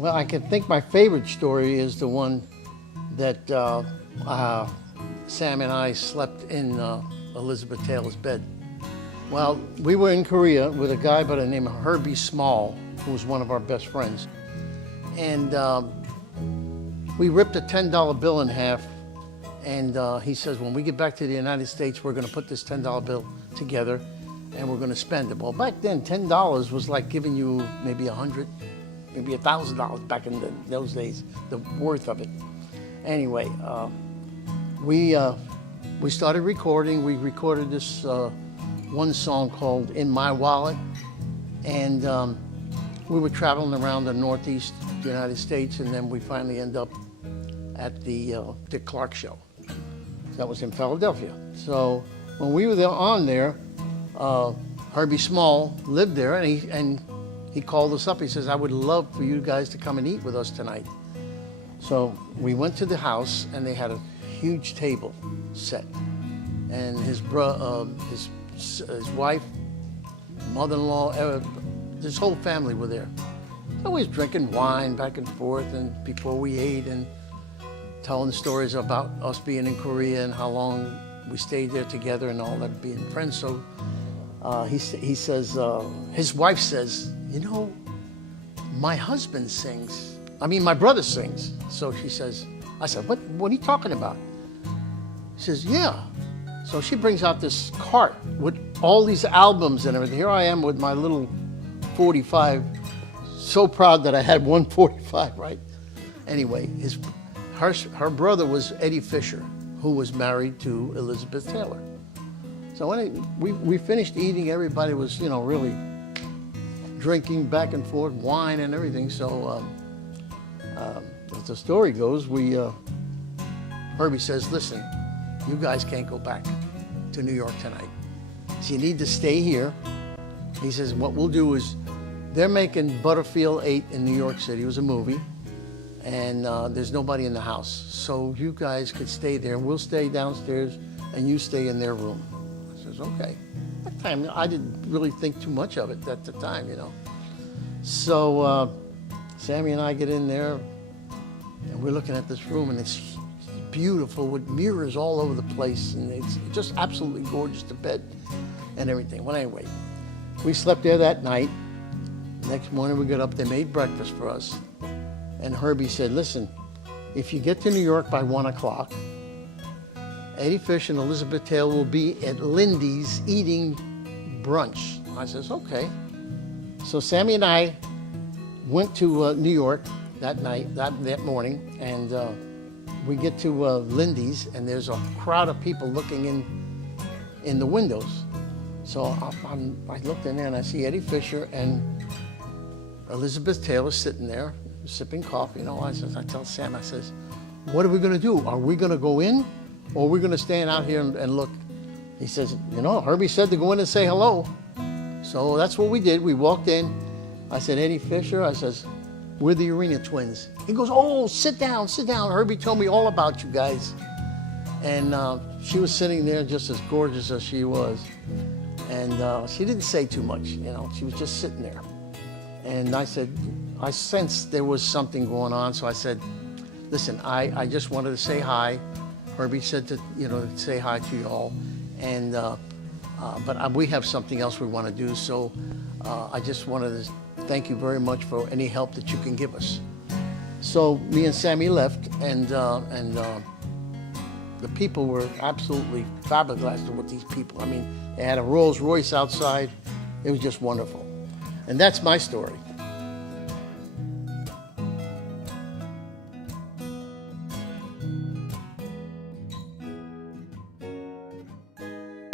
Well, I can think my favorite story is the one that Sam and I slept in Elizabeth Taylor's bed. Well, we were in Korea with a guy by the name of Herbie Small, who was one of our best friends. And we ripped a $10 bill in half. And he says, when we get back to the United States, we're going to put this $10 bill together and we're going to spend it. Well, back then, $10 was like giving you maybe $100, maybe $1,000 back in those days, the worth of it. Anyway, we started recording. We recorded this one song called In My Wallet. And we were traveling around the Northeast United States, and then we finally end up at the Dick Clark show. That was in Philadelphia. So when we were there, Herbie Small lived there, and he called us up. He says, I would love for you guys to come and eat with us tonight. So we went to the house, and they had a huge table set. And his wife, mother-in-law, his whole family were there. Always drinking wine back and forth, and before we ate, and telling stories about us being in Korea and how long we stayed there together and all that, being friends. So he says, his wife says, you know, my husband sings. I mean, my brother sings. So she says, I said, what are you talking about? She says, yeah. So she brings out this cart with all these albums and everything. Here I am with my little 45. So proud that I had one 45, right? Anyway, her brother was Eddie Fisher, who was married to Elizabeth Taylor. So when we finished eating, everybody was, really drinking back and forth, wine and everything. So as the story goes, Herbie says, listen, you guys can't go back to New York tonight. So you need to stay here. He says, what we'll do is, they're making Butterfield 8 in New York City. It was a movie. And there's nobody in the house. So you guys could stay there, and we'll stay downstairs, and you stay in their room. I says, okay. At the time, I didn't really think too much of it at the time, So Sammy and I get in there, and we're looking at this room, and it's beautiful with mirrors all over the place, and it's just absolutely gorgeous, the bed and everything. Well, anyway, we slept there that night. Next morning we got up, they made breakfast for us. And Herbie said, listen, if you get to New York by 1 o'clock, Eddie Fish and Elizabeth Taylor will be at Lindy's eating brunch. I says, okay. So Sammy and I went to New York that night, that morning, and we get to Lindy's, and there's a crowd of people looking in the windows. So I looked in there, and I see Eddie Fisher and Elizabeth Taylor sitting there, sipping coffee. I tell Sam, I says, what are we going to do? Are we going to go in, or are we going to stand out here and look? He says, Herbie said to go in and say hello. So that's what we did. We walked in. I said, Eddie Fisher, I says, we're the Arena Twins. He goes, oh, sit down, sit down. Herbie told me all about you guys. And she was sitting there just as gorgeous as she was. And she didn't say too much, She was just sitting there. And I said, I sensed there was something going on, so I said, listen, I just wanted to say hi. Herbie said to, say hi to you all. And, but we have something else we want to do, so I just wanted to thank you very much for any help that you can give us. So me and Sammy left, and the people were absolutely flabbergasted with these people. I mean, they had a Rolls Royce outside. It was just wonderful. And that's my story.